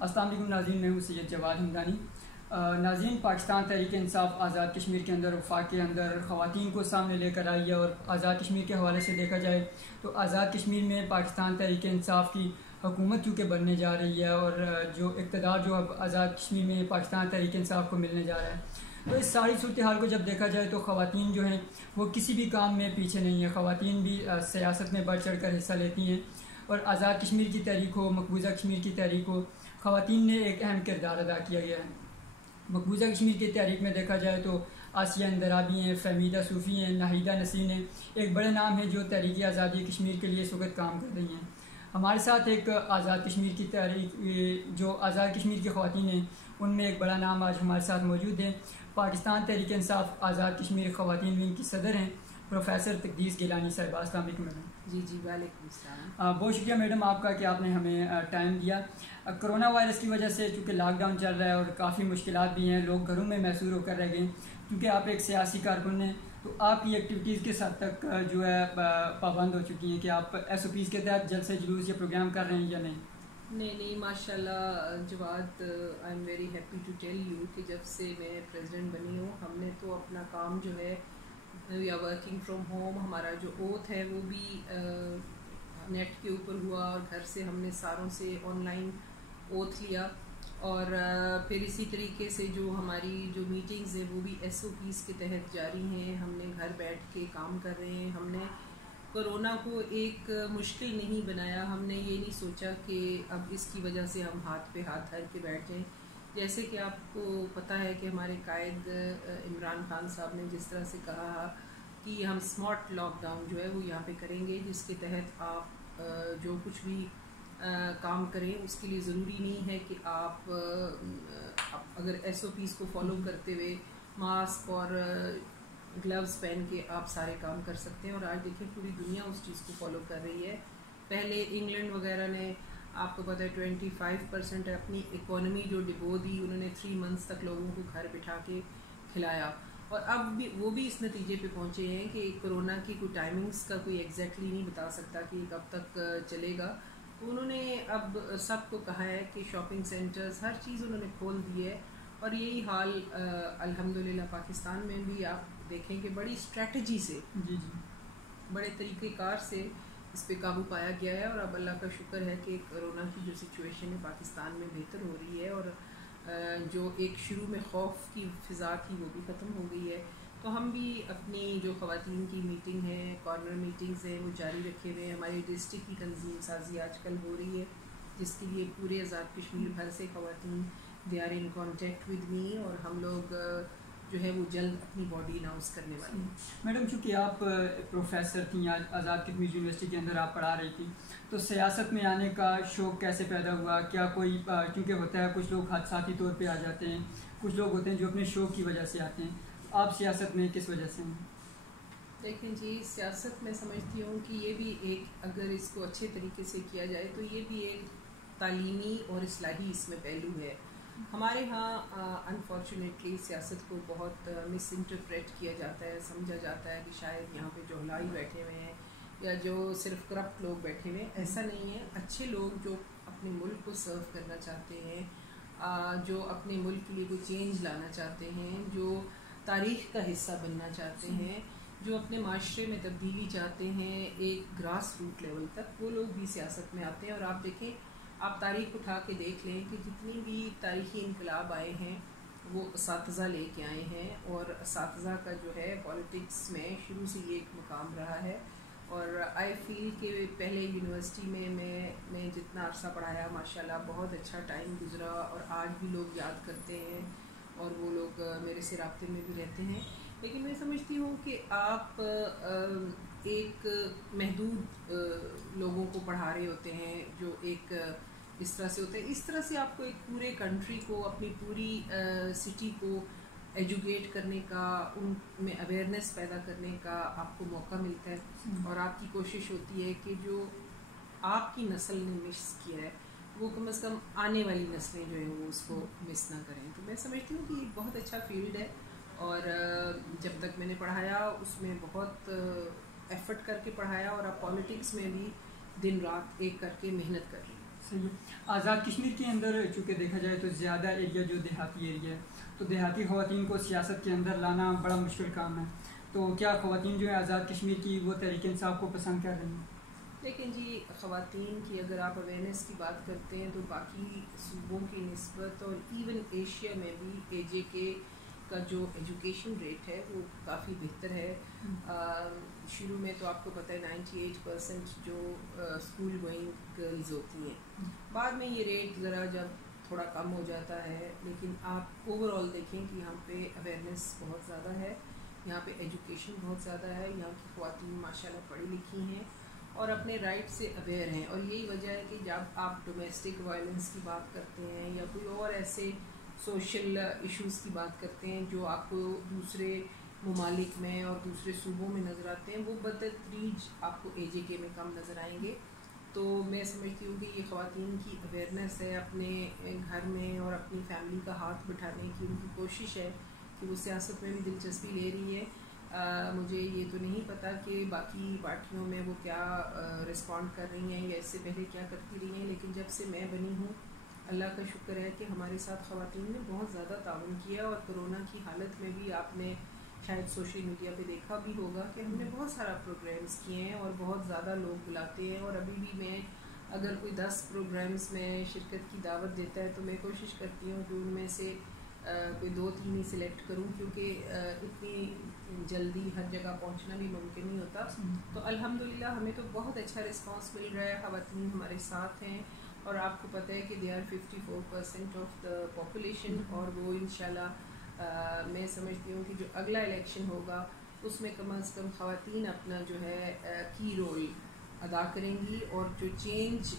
السلام علیکم ناظرین، میں ہوں سید جواد ہمدانی۔ ناظرین، پاکستان تحریک انصاف آزاد کشمیر کے اندر وفاق کے اندر خواتین کو سامنے لے کر آئی ہے، اور آزاد کشمیر کے حوالے سے دیکھا جائے تو آزاد کشمیر میں پاکستان تحریک انصاف کی حکومت چونکہ بننے جا رہی ہے، اور جو اقتدار جو اب آزاد کشمیر میں پاکستان تحریک انصاف کو ملنے جا رہا ہے، تو اس ساری صورتحال کو جب دیکھا جائے تو خواتین جو ہیں وہ کسی بھی کام میں پیچھے نہیں ہیں۔ خواتین بھی سیاست میں بڑھ چڑھ کر حصہ لیتی ہیں، اور آزاد کشمیر کی تحریک ہو، مقبوضہ کشمیر کی تحریک ہو، خواتین نے ایک اہم کردار ادا کیا گیا ہے۔ مقبوضہ کشمیر کی تحریک میں دیکھا جائے تو آسیہ اندرابی ہیں، فہمیدہ صوفی ہیں، ناہیدہ نسرین ہیں، ایک بڑے نام ہیں جو تحریک آزادی کشمیر کے لیے اس وقت کام کر رہی ہیں۔ ہمارے ساتھ ایک آزاد کشمیر کی تحریک جو آزاد کشمیر کی خواتین ہیں، ان میں ایک بڑا نام آج ہمارے ساتھ موجود ہے۔ پاکستان تحریک انصاف آزاد کشمیر خواتین ونگ کی صدر ہیں پروفیسر تقدیس گیلانی صاحبہ۔ السلام علیکم میڈم۔ جی وعلیکم السلام۔ بہت شکریہ میڈم آپ کا کہ آپ نے ہمیں ٹائم دیا۔ کرونا وائرس کی وجہ سے چونکہ لاک ڈاؤن چل رہا ہے اور کافی مشکلات بھی ہیں، لوگ گھروں میں محصور ہو کر رہ گئے، کیونکہ آپ ایک سیاسی کارکن ہیں تو آپ کی ایکٹیویٹیز کس حد تک جو ہے پابند ہو چکی ہیں کہ آپ ایس او پیز کے تحت جلسے جلوس یا پروگرام کر رہے ہیں یا نہیں؟ نہیں ماشاء اللہ Jawad, I am very happy to tell you کہ جب سے میں پریزیڈنٹ بنی ہوں ہم نے تو اپنا کام جو ہے we are working from home. ہمارا جو اوتھ ہے وہ بھی نیٹ کے اوپر ہوا، اور گھر سے ہم نے ساروں سے آن لائن اوتھ لیا، اور پھر اسی طریقے سے جو ہماری جو میٹنگز ہیں وہ بھی ایس او پیز کے تحت جاری ہیں۔ ہم نے گھر بیٹھ کے کام کر رہے ہیں۔ ہم نے کرونا کو ایک مشکل نہیں بنایا، ہم نے یہ نہیں سوچا کہ اب اس کی وجہ سے ہم ہاتھ پہ ہاتھ دھر کے بیٹھ جائیں۔ جیسے کہ آپ کو پتہ ہے کہ ہمارے قائد عمران خان صاحب نے جس طرح سے کہا کہ ہم اسمارٹ لاک ڈاؤن جو ہے وہ یہاں پہ کریں گے، جس کے تحت آپ جو کچھ بھی کام کریں اس کے لیے ضروری نہیں ہے کہ آپ اگر ایس او پیز کو فالو کرتے ہوئے ماسک اور گلوز پہن کے آپ سارے کام کر سکتے ہیں۔ اور آج دیکھیں پوری دنیا اس چیز کو فالو کر رہی ہے۔ پہلے انگلینڈ وغیرہ نے آپ کو پتہ ہے 25% اپنی اکانومی جو ڈبو دی، انہوں نے 3 months تک لوگوں کو گھر بٹھا کے کھلایا، اور اب بھی وہ بھی اس نتیجے پہ پہنچے ہیں کہ کرونا کی کوئی ٹائمنگز کا کوئی ایگزیکٹلی نہیں بتا سکتا کہ کب تک چلے گا۔ تو انہوں نے اب سب کو کہا ہے کہ شاپنگ سینٹرز ہر چیز انہوں نے کھول دی ہے، اور یہی حال الحمدللہ پاکستان میں بھی آپ دیکھیں کہ بڑی اسٹریٹجی سے بڑے طریقہ کار سے اس پہ قابو پایا گیا ہے، اور اب اللہ کا شکر ہے کہ کرونا کی جو سچویشن ہے پاکستان میں بہتر ہو رہی ہے، اور جو ایک شروع میں خوف کی فضا تھی وہ بھی ختم ہو گئی ہے۔ تو ہم بھی اپنی جو خواتین کی میٹنگ ہے، کارنر میٹنگز ہیں، وہ جاری رکھے ہوئے ہیں۔ ہماری ڈسٹرکٹ کی تنظیم سازی آج کل ہو رہی ہے، جس کے لیے پورے آزاد کشمیر بھر سے خواتین they are in contact with me, اور ہم لوگ جو ہے وہ جلد اپنی باڈی اناؤنس کرنے والی ہیں۔ میڈم، چونکہ آپ پروفیسر تھیں، آزاد کشمیر یونیورسٹی کے اندر آپ پڑھا رہی تھیں، تو سیاست میں آنے کا شوق کیسے پیدا ہوا؟ کیا کوئی کیونکہ ہوتا ہے کچھ لوگ حادثاتی طور پہ آ جاتے ہیں، کچھ لوگ ہوتے ہیں جو اپنے شوق کی وجہ سے آتے ہیں، آپ سیاست میں کس وجہ سے ہیں؟ دیکھیں جی، سیاست میں سمجھتی ہوں کہ یہ بھی ایک، اگر اس کو اچھے طریقے سے کیا جائے تو یہ بھی ایک تعلیمی اور اصلاحی اس میں پہلو ہے۔ ہمارے ہاں انفارچونیٹلی سیاست کو بہت مس انٹرپریٹ کیا جاتا ہے، سمجھا جاتا ہے کہ شاید یہاں پہ جو ہلائی بیٹھے ہوئے ہیں یا جو صرف کرپٹ لوگ بیٹھے ہوئے ہیں، ایسا نہیں ہے۔ اچھے لوگ جو اپنے ملک کو سرو کرنا چاہتے ہیں، جو اپنے ملک کے لیے کوئی چینج لانا چاہتے ہیں، جو تاریخ کا حصہ بننا چاہتے ہیں، جو اپنے معاشرے میں تبدیلی چاہتے ہیں ایک گراس روٹ لیول تک، وہ لوگ بھی سیاست میں آتے ہیں۔ اور آپ دیکھیں، آپ تاریخ اٹھا کے دیکھ لیں کہ جتنی بھی تاریخی انقلاب آئے ہیں وہ اساتذہ لے کے آئے ہیں، اور اساتذہ کا جو ہے پالیٹکس میں شروع سے یہ ایک مقام رہا ہے۔ اور آئی فیل کہ پہلے یونیورسٹی میں میں جتنا عرصہ پڑھایا ماشاءاللہ بہت اچھا ٹائم گزرا، اور آج بھی لوگ یاد کرتے ہیں اور وہ لوگ میرے سے رابطے میں بھی رہتے ہیں۔ لیکن میں سمجھتی ہوں کہ آپ ایک محدود لوگوں کو پڑھا رہے ہوتے ہیں جو ایک اس طرح سے ہوتے ہیں، اس طرح سے آپ کو ایک پورے کنٹری کو، اپنی پوری سٹی کو ایجوکیٹ کرنے کا، ان میں اویئرنیس پیدا کرنے کا آپ کو موقع ملتا ہے، اور آپ کی کوشش ہوتی ہے کہ جو آپ کی نسل نے مس کیا ہے وہ کم از کم آنے والی نسلیں جو ہیں وہ اس کو مس نہ کریں۔ تو میں سمجھتی ہوں کہ یہ بہت اچھا فیلڈ ہے، اور جب تک میں نے پڑھایا اس میں بہت ایفرٹ کر کے پڑھایا، اور اب پالیٹکس میں بھی دن رات ایک کر کے محنت کر رہی ہوں۔ صحیح ہے. آزاد کشمیر کے اندر چونکہ دیکھا جائے تو زیادہ ایریا جو دیہاتی ایریا ہے، تو دیہاتی خواتین کو سیاست کے اندر لانا بڑا مشکل کام ہے. تو کیا خواتین جو ہے آزاد کشمیر کی وہ تحریک انصاف کو پسند کر رہی ہیں؟ لیکن جی خواتین کی اگر آپ اویئرنیس کی بات کرتے ہیں تو باقی صوبوں کی نسبت اور ایون ایشیا میں بھی اے جے کے کا جو ایجوکیشن ریٹ ہے وہ کافی بہتر ہے. شروع میں تو آپ کو پتہ ہے 98% جو اسکول گوئنگ گرلز ہوتی ہیں، بعد میں یہ ریٹ ذرا جب تھوڑا کم ہو جاتا ہے، لیکن آپ اوور آل دیکھیں کہ یہاں پہ اویئرنیس بہت زیادہ ہے، یہاں پہ ایجوکیشن بہت زیادہ ہے، یہاں کی خواتین ماشاءاللہ پڑھی لکھی ہیں اور اپنے رائٹ سے اویئر ہیں. اور یہی وجہ ہے کہ جب آپ ڈومیسٹک وائلنس کی بات کرتے ہیں یا کوئی اور ایسے سوشل ایشوز کی بات کرتے ہیں جو آپ کو دوسرے ممالک میں اور دوسرے صوبوں میں نظر آتے ہیں، وہ بتدریج آپ کو اے جے کے میں کم نظر آئیں گے. تو میں سمجھتی ہوں کہ یہ خواتین کی اویئرنیس ہے، اپنے گھر میں اور اپنی فیملی کا ہاتھ بٹھانے کی ان کی کوشش ہے کہ وہ سیاست میں بھی دلچسپی لے رہی ہے. مجھے یہ تو نہیں پتہ کہ باقی پارٹیوں میں وہ کیا رسپونڈ کر رہی ہیں یا اس سے پہلے کیا کرتی رہی ہیں، لیکن جب سے میں بنی ہوں اللہ کا شکر ہے کہ ہمارے ساتھ خواتین نے بہت زیادہ تعاون کیا. اور کرونا کی حالت میں بھی آپ نے شاید سوشل میڈیا پہ دیکھا بھی ہوگا کہ ہم نے بہت سارا پروگرامز کیے ہیں اور بہت زیادہ لوگ بلاتے ہیں. اور ابھی بھی میں اگر کوئی 10 پروگرامز میں شرکت کی دعوت دیتا ہے تو میں کوشش کرتی ہوں کہ ان میں سے کوئی 2-3 ہی سلیکٹ کروں، کیونکہ اتنی جلدی ہر جگہ پہنچنا بھی ممکن نہیں ہوتا. تو الحمدللہ ہمیں تو بہت اچھا رسپانس مل رہا ہے، خواتین ہمارے ساتھ ہیں اور آپ کو پتہ ہے کہ they are 54% of the population. اور وہ انشاءاللہ میں سمجھتی ہوں کہ جو اگلا الیکشن ہوگا اس میں کم از کم خواتین اپنا جو ہے کی رول ادا کریں گی. اور جو چینج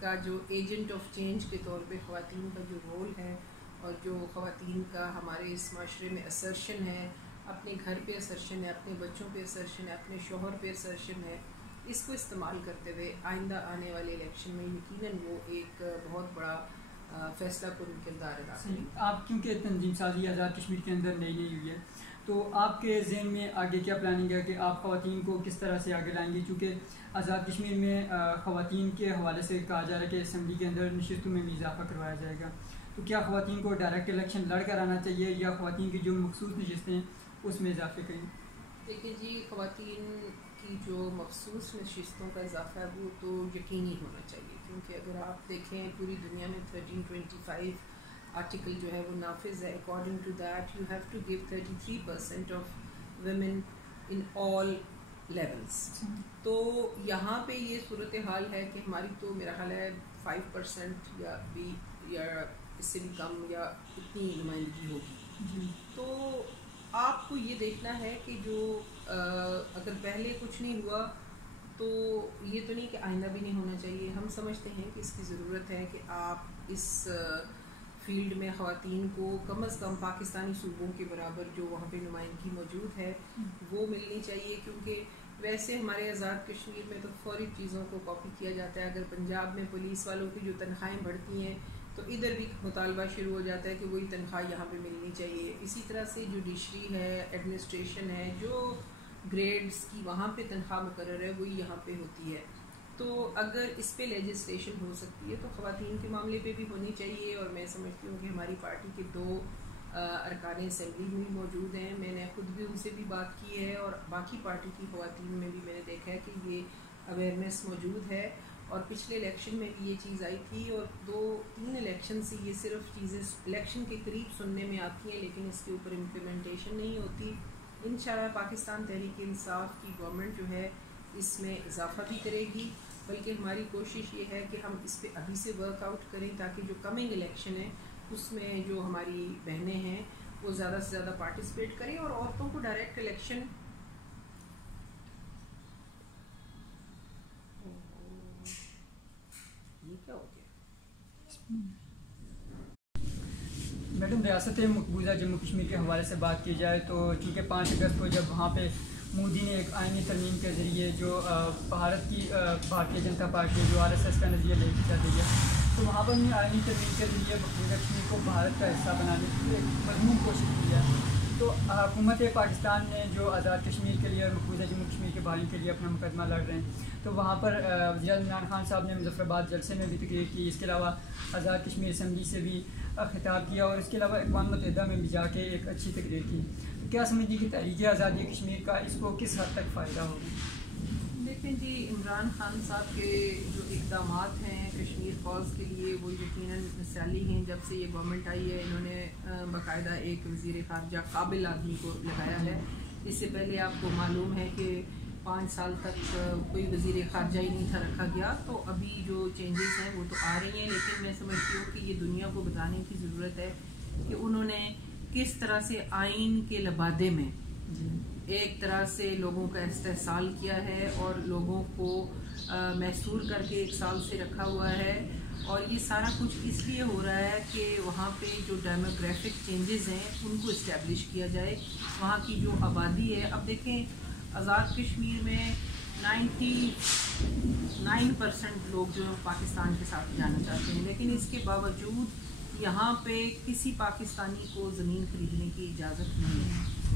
کا جو ایجنٹ آف چینج کے طور پہ خواتین کا جو رول ہے اور جو خواتین کا ہمارے اس معاشرے میں اسرشن ہے، اپنے گھر پہ اسرشن ہے، اپنے بچوں پہ اسرشن ہے، اپنے شوہر پہ اسرشن ہے، اس کو استعمال کرتے ہوئے آئندہ آنے والے الیکشن میں یقیناً وہ ایک بہت بڑا فیصلہ کن کردار ادا کریں. آپ کیونکہ تنظیم سازی آزاد کشمیر کے اندر نئی ہوئی ہے، تو آپ کے ذہن میں آگے کیا پلاننگ ہے کہ آپ خواتین کو کس طرح سے آگے لائیں گی؟ چونکہ آزاد کشمیر میں خواتین کے حوالے سے کہا جا رہا ہے کہ اسمبلی کے اندر نشستوں میں بھی اضافہ کروایا جائے گا، تو کیا خواتین کو ڈائریکٹ الیکشن لڑ کر آنا چاہیے یا خواتین کی جو مخصوص نشستیں ہیں اس میں اضافے کریں؟ دیکھیے جی، خواتین کی جو مخصوص نشستوں کا اضافہ ہے وہ تو یقینی ہونا چاہیے، کیونکہ اگر آپ دیکھیں پوری دنیا میں 1325 آرٹیکل جو ہے وہ نافذ ہے. According to that you have to give 33% of women in all levels. تو یہاں پہ یہ صورتحال ہے کہ ہماری تو میرا خیال ہے 5% یا بھی یا اس سے بھی کم یا اتنی نمائندگی ہوگی. تو آپ کو یہ دیکھنا ہے کہ جو اگر پہلے کچھ نہیں ہوا تو یہ تو نہیں کہ آئندہ بھی نہیں ہونا چاہیے. ہم سمجھتے ہیں کہ اس کی ضرورت ہے کہ آپ اس فیلڈ میں خواتین کو کم از کم پاکستانی صوبوں کے برابر جو وہاں پہ نمائندگی موجود ہے وہ ملنی چاہیے. کیونکہ ویسے ہمارے آزاد کشمیر میں تو فوری چیزوں کو کاپی کیا جاتا ہے. اگر پنجاب میں پولیس والوں کی جو تنخواہیں بڑھتی ہیں تو ادھر بھی مطالبہ شروع ہو جاتا ہے کہ وہی تنخواہ یہاں پہ ملنی چاہیے. اسی طرح سے جوڈیشری ہے، ایڈمنسٹریشن ہے، جو گریڈز کی وہاں پہ تنخواہ مقرر ہے وہی یہاں پہ ہوتی ہے. تو اگر اس پہ لیجسلیشن ہو سکتی ہے تو خواتین کے معاملے پہ بھی ہونی چاہیے. اور میں سمجھتی ہوں کہ ہماری پارٹی کے 2 ارکان اسمبلی بھی موجود ہیں، میں نے خود بھی ان سے بھی بات کی ہے اور باقی پارٹی کی خواتین میں بھی میں نے دیکھا ہے کہ یہ اویئرنیس موجود ہے. اور پچھلے الیکشن میں بھی یہ چیز آئی تھی اور 2-3 الیکشن سے یہ صرف چیزیں الیکشن کے قریب سننے میں آتی ہیں لیکن اس کے اوپر امپلیمنٹیشن نہیں ہوتی. انشاءاللہ پاکستان تحریک انصاف کی گورنمنٹ جو ہے اس میں اضافہ بھی کرے گی، بلکہ ہماری کوشش یہ ہے کہ ہم اس پہ ابھی سے ورک آؤٹ کریں تاکہ جو کمنگ الیکشن ہے اس میں جو ہماری بہنیں ہیں وہ زیادہ سے زیادہ پارٹیسپیٹ کریں. اور عورتوں کو ڈائریکٹ الیکشن یہ کیا ہو گیا میڈم، ریاست مقبوضہ جموں کشمیر کے حوالے سے بات کی جائے تو چونکہ 5 اگست کو جب وہاں پہ مودی نے ایک آئینی ترمیم کے ذریعے جو بھارت کی بھارتیہ جنتا پارٹی جو RSS کا نظریہ لے کے چلتی ہے، تو وہاں پر آئینی ترمیم کے ذریعے مقبوضہ کشمیر کو بھارت کا حصہ بنانے کی ایک مضمون کوشش کی ہے. تو حکومت پاکستان نے جو آزاد کشمیر کے لیے اور مقبوضہ جموں کشمیر کے بحالی کے لیے اپنا مقدمہ لڑ رہے ہیں، تو وہاں پر وزیر اعظم عمران خان صاحب نے مظفر آباد جلسے میں بھی تقریر کی، اس کے علاوہ آزاد کشمیر اسمبلی سے بھی خطاب کیا، اور اس کے علاوہ اقوام متحدہ میں بھی جا کے ایک اچھی تقریر کی. کیا سمجھتی کہ تحریک آزادی کشمیر کا اس کو کس حد تک فائدہ ہوگا؟ دیکھیں جی، عمران خان صاحب کے جو اقدامات ہیں کشمیر کاز کے لیے وہ یقیناً مثالی ہیں. جب سے یہ گورنمنٹ آئی ہے انہوں نے باقاعدہ ایک وزیر خارجہ قابل آدمی کو لگایا ہے. اس سے پہلے آپ کو معلوم ہے کہ 5 سال تک کوئی وزیر خارجہ ہی نہیں تھا رکھا گیا. تو ابھی جو چینجز ہیں وہ تو آ رہی ہیں، لیکن میں سمجھتی ہوں کہ یہ دنیا کو بتانے کی ضرورت ہے کہ انہوں نے کس طرح سے آئین کے لبادے میں ایک طرح سے لوگوں کا استحصال کیا ہے اور لوگوں کو محصور کر کے 1 سال سے رکھا ہوا ہے. اور یہ سارا کچھ اس لیے ہو رہا ہے کہ وہاں پہ جو ڈیموگرافک چینجز ہیں ان کو اسٹیبلش کیا جائے. وہاں کی جو آبادی ہے، اب دیکھیں آزاد کشمیر میں 99% لوگ جو پاکستان کے ساتھ جانا چاہتے ہیں، لیکن اس کے باوجود یہاں پہ کسی پاکستانی کو زمین خریدنے کی اجازت نہیں ہے.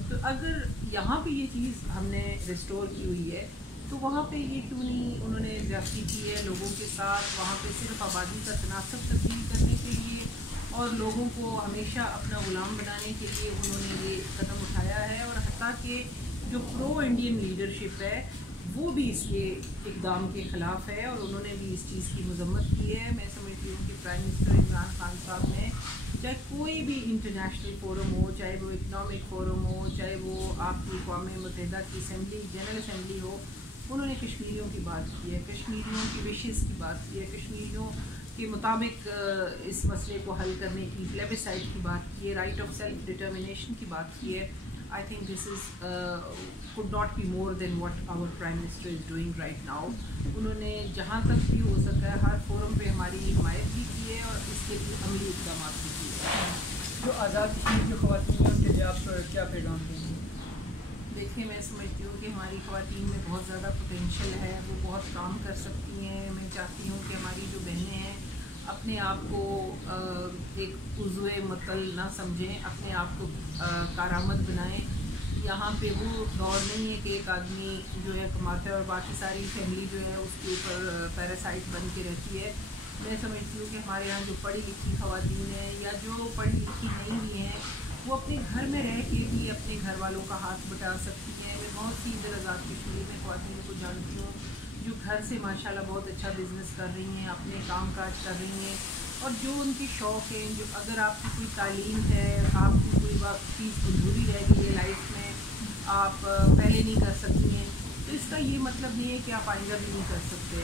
تو اگر یہاں پہ یہ چیز ہم نے ریسٹور کی ہوئی ہے تو وہاں پہ یہ کیوں نہیں انہوں نے زیادتی کی ہے لوگوں کے ساتھ. وہاں پہ صرف آبادی کا تناسب تبدیل کرنے کے لیے اور لوگوں کو ہمیشہ اپنا غلام بنانے کے لیے انہوں نے یہ قدم اٹھایا ہے. اور حتیٰ کہ جو پرو انڈین لیڈرشپ ہے وہ بھی اس کے اقدام کے خلاف ہے اور انہوں نے بھی اس چیز کی مذمت کی ہے. میں سمجھتی ہوں کہ پرائم منسٹر عمران خان صاحب نے چاہے کوئی بھی انٹرنیشنل فورم ہو، چاہے وہ اکنامک فورم ہو، چاہے وہ آپ کی اقوام متحدہ کی اسمبلی جنرل اسمبلی ہو، انہوں نے کشمیریوں کی بات کی ہے، کشمیریوں کی وشز کی بات کی ہے، کشمیریوں کے مطابق اس مسئلے کو حل کرنے کی پلیبیسائٹ کی بات کی ہے، رائٹ آف سیلف ڈٹرمنیشن کی بات کی ہے. I think this is could not be more than what our Prime Minister is doing right now. انہوں نے جہاں تک بھی ہو سکتا ہے ہر فورم پہ ہماری حمایت بھی کی ہے اور اس کے لیے عملی اقدامات بھی کیے ہیں. جو آزاد کشمیر کی خواتین ہیں ان کے لیے آپ کیا پیغام دیں گے؟ دیکھیں میں سمجھتی ہوں کہ ہماری خواتین میں بہت زیادہ پوٹینشیل ہے، وہ بہت کام کر سکتی ہیں. میں چاہتی ہوں کہ ہماری جو بہنیں ہیں اپنے آپ کو ایک عضو مطل نہ سمجھیں، اپنے آپ کو کارآمد بنائیں. یہاں پہ وہ دور نہیں ہے کہ ایک آدمی جو ہے کماتا ہے اور باقی ساری فیملی جو ہے اس کے اوپر پیراسائٹ بن کے رہتی ہے. میں سمجھتی ہوں کہ ہمارے یہاں جو پڑھی لکھی خواتین ہیں یا جو پڑھی لکھی نہیں بھی ہیں وہ اپنے گھر میں رہ کے بھی اپنے گھر والوں کا ہاتھ بٹا سکتی ہیں. میں بہت سی ادھر آزاد کشمیر میں خواتین کو جانتی ہوں جو گھر سے ماشاءاللہ بہت اچھا بزنس کر رہی ہیں، اپنے کام کاج کر رہی ہیں اور جو ان کی شوق ہے. جو اگر آپ کی کوئی تعلیم ہے، آپ کی کوئی چیز ادھوری رہ گئی ہے لائف میں، آپ پہلے نہیں کر سکتی ہیں، تو اس کا یہ مطلب نہیں ہے کہ آپ آئندہ بھی نہیں کر سکتے.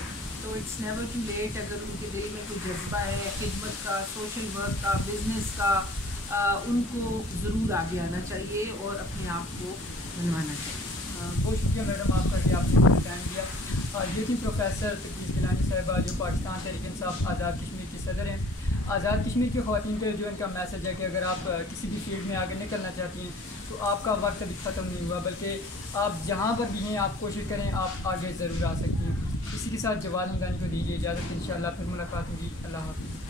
تو اٹس نیور ٹو لیٹ. اگر ان کے دل میں کوئی جذبہ ہے خدمت کا، سوشل ورک کا، بزنس کا، ان کو ضرور آگے آنا چاہیے اور اپنے آپ کو بنوانا چاہیے. بہت شکریہ میڈم آپ کا کہ آپ نے ٹائم دیا. یہ تھی پروفیسر تقدیس گیلانی صاحبہ جو پاکستان تحریک انصاف آزاد کشمیر کی صدر ہیں. آزاد کشمیر کی خواتین کے جو ان کا میسج ہے کہ اگر آپ کسی بھی فیلڈ میں آگے نکلنا چاہتی ہیں تو آپ کا وقت ابھی ختم نہیں ہوا، بلکہ آپ جہاں پر بھی ہیں آپ کوشش کریں، آپ آگے ضرور آ سکتی ہیں. اسی کے ساتھ جواد ہمدانی کو دیجیے اجازت. انشاءاللہ پھر ملاقات ہوگی. اللہ حافظ.